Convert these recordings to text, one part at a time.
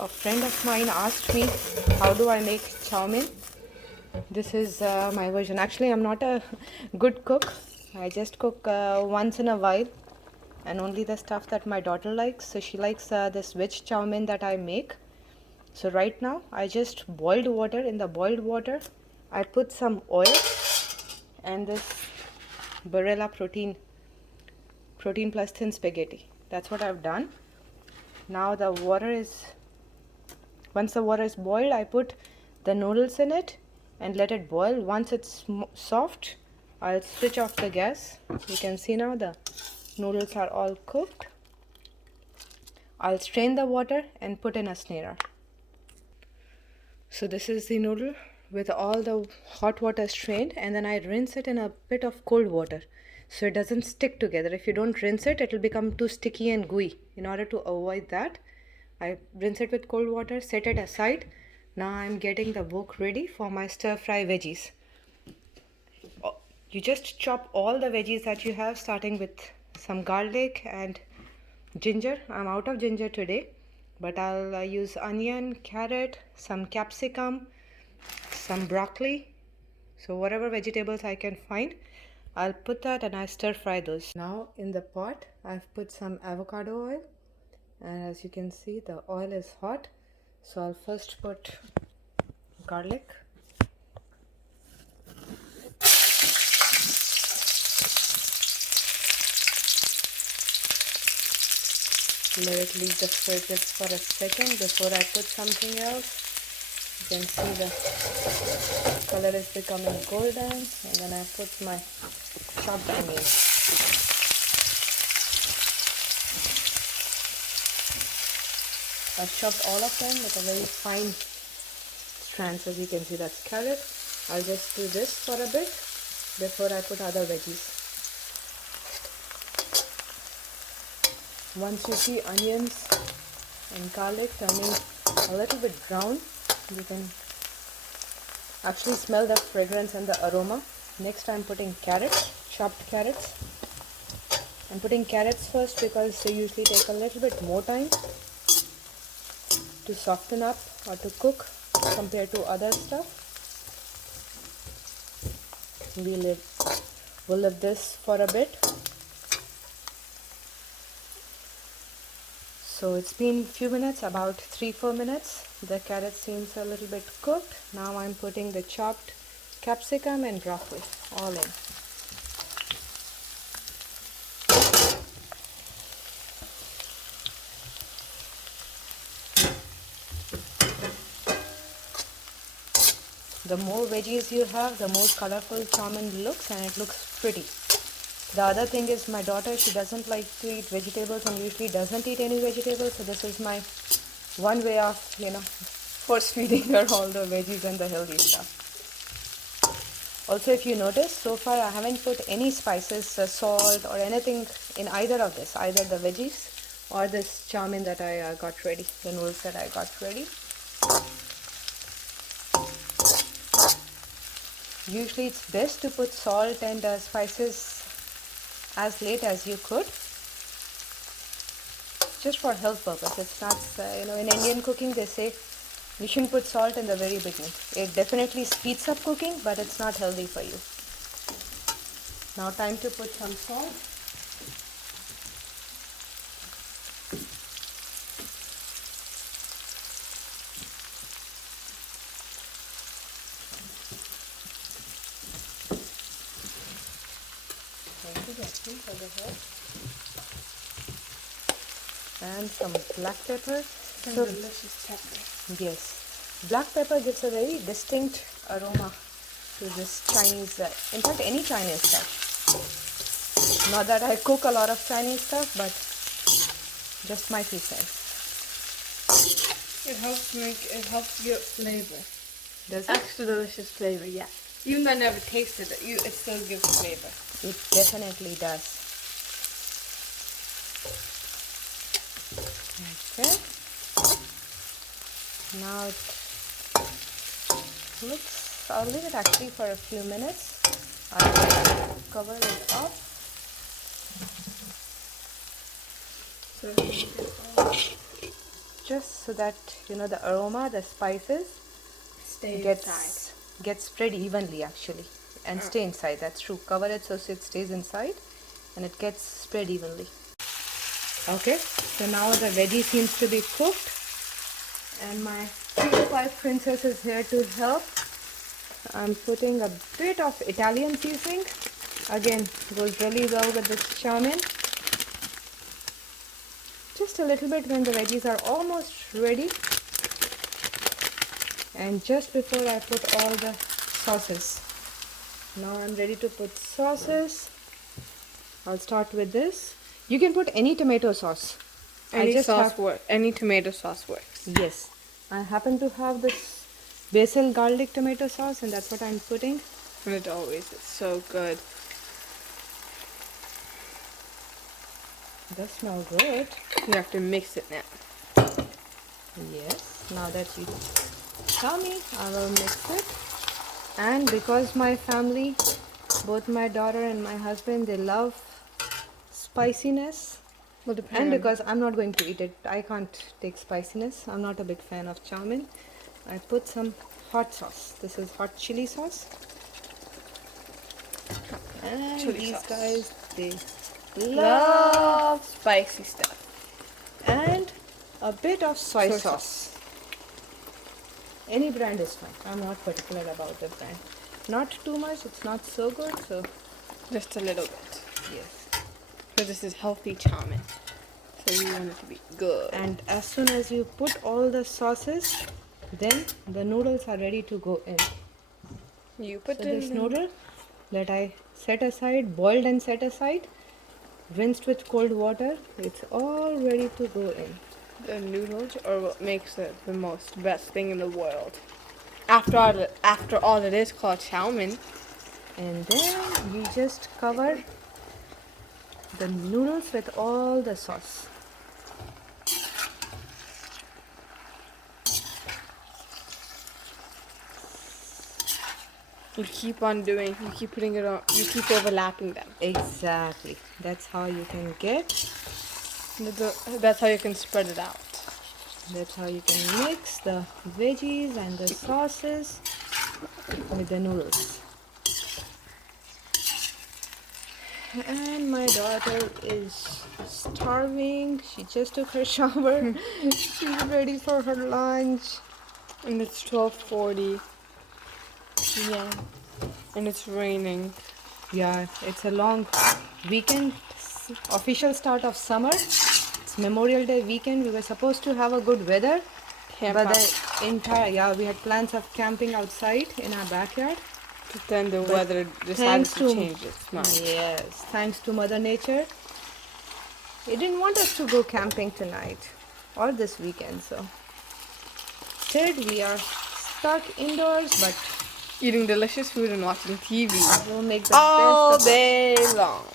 A friend of mine asked me how do I make Chowmein. This is my version. Actually, I'm not a good cook. I just cook once in a while, and only the stuff that my daughter likes. So she likes this veg Chowmein that I make. So right now I just boiled water. In the boiled water I put some oil and this Barilla protein plus thin spaghetti. That's what I've done. Now once the water is boiled, I put the noodles in it and let it boil. Once it's soft, I'll switch off the gas. You can see now the noodles are all cooked. I'll strain the water and put in a snairer. So this is the noodle with all the hot water strained, and then I rinse it in a bit of cold water so it doesn't stick together. If you don't rinse it, it will become too sticky and gooey. In order to avoid that, I rinse it with cold water, set it aside. Now I'm getting the wok ready for my stir fry veggies. You just chop all the veggies that you have, starting with some garlic and ginger. I'm out of ginger today, but I'll use onion, carrot, some capsicum, some broccoli. So whatever vegetables I can find, I'll put that and I stir fry those. Now in the pot, I've put some avocado oil, and as you can see, the oil is hot. So I'll first put garlic. Let it leave the fragrance for a second before I put something else. You can see the color is becoming golden, and then I put my chopped onions. I've chopped all of them with a very fine strands. As you can see, that's carrot. I'll just do this for a bit before I put other veggies. Once you see onions and garlic turning a little bit brown, you can actually smell the fragrance and the aroma. Next I'm putting carrots, chopped carrots. I'm putting carrots first because they usually take a little bit more time to soften up or to cook compared to other stuff. We'll leave this for a bit. So it's been a few minutes, about 3-4 minutes. The carrot seems a little bit cooked. Now I'm putting the chopped capsicum and broccoli all in. The more veggies you have, the more colorful Chowmein looks, and it looks pretty. The other thing is, my daughter, she doesn't like to eat vegetables and usually doesn't eat any vegetables. So this is my one way of, force feeding her all the veggies and the healthy stuff. Also, if you notice, so far I haven't put any spices, salt or anything in either of this, either the veggies or this Chowmein that I got ready, the noodles that I got ready. Usually it's best to put salt and spices as late as you could, just for health purpose. It's not, in Indian cooking they say you shouldn't put salt in the very beginning. It definitely speeds up cooking, but it's not healthy for you. Now time to put some salt. For the head. And some black pepper. Some delicious pepper. Yes, black pepper gives a very distinct aroma to this Chinese, in fact any Chinese stuff. Not that I cook a lot of Chinese stuff, but just my 2 cents. It helps give flavor. Does it? Extra delicious flavor, yeah. Even though I never tasted it, it still gives flavor. It definitely does. Okay. Now it looks, I'll leave it actually for a few minutes. I'll cover it up. So just so that the aroma, the spices Stay gets spread evenly actually, and stay inside. That's true. Cover it so it stays inside and it gets spread evenly. Okay, so now the veggie seems to be cooked and my Cutie Pie Princess is here to help. I'm putting a bit of Italian seasoning. Again, goes really well with this Chowmein. Just a little bit when the veggies are almost ready. And just before I put all the sauces. Now I'm ready to put sauces. I'll start with this. You can put any tomato sauce. Any tomato sauce works. Yes. I happen to have this basil garlic tomato sauce and that's what I'm putting. And it always is so good. Does smell good. You have to mix it now. Yes. Now that you tell me, I will mix it. And because my family, both my daughter and my husband, they love spiciness. And because I'm not going to eat it, I can't take spiciness. I'm not a big fan of Chowmein. I put some hot sauce. This is hot chili sauce. And Chili these sauce. guys, they Love spicy stuff. and a bit of soy sauce. Any brand is fine. I'm not particular about the brand. Not too much. It's not so good. So Just a little bit. yes. Because this is healthy Chowmein. So we want it to be good. And as soon as you put all the sauces, then the noodles are ready to go in. You put So in this noodle that I set aside, boiled and set aside, rinsed with cold water, it's all ready to go in. the noodles are what makes it the most best thing in the world. After all, it is called Chowmein. And then you just cover the noodles with all the sauce. You keep on doing. You keep putting it on. You keep overlapping them. Exactly. That's how you can get. That's how you can spread it out. That's how you can mix the veggies and the sauces with the noodles. And my daughter is starving. She just took her shower. She's ready for her lunch. And it's 12:40. Yeah. And it's raining. Yeah, it's a long weekend. Official start of summer. It's Memorial Day weekend. We were supposed to have a good weather. But we had plans of camping outside in our backyard. But then the weather decided to change its mind. Yes, thanks to Mother Nature. It didn't want us to go camping tonight or this weekend, so instead we are stuck indoors, but Eating delicious food and watching TV we'll make the all best of it. day long.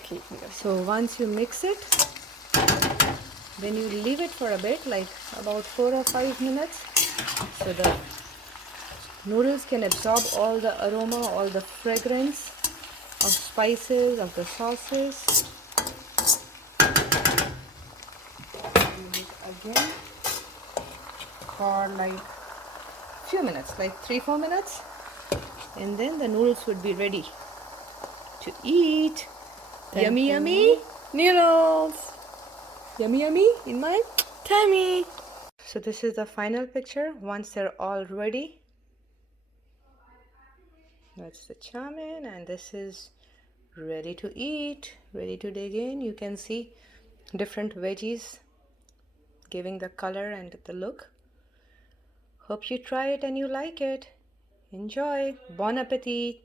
Okay, you can go. So once you mix it, then you leave it for a bit, like about 4 or 5 minutes, so the noodles can absorb all the aroma, all the fragrance of spices, of the sauces. Leave it again for like few minutes, like 3-4 minutes, and then the noodles would be ready to eat. Yummy, yummy Noodles. yummy, yummy in my Tummy. So this is the final picture once they're all ready. That's the Chowmein, and this is ready to eat, ready to dig in. You can see different veggies giving the color and the look. Hope you try it and you like it. Enjoy. Bon appetit.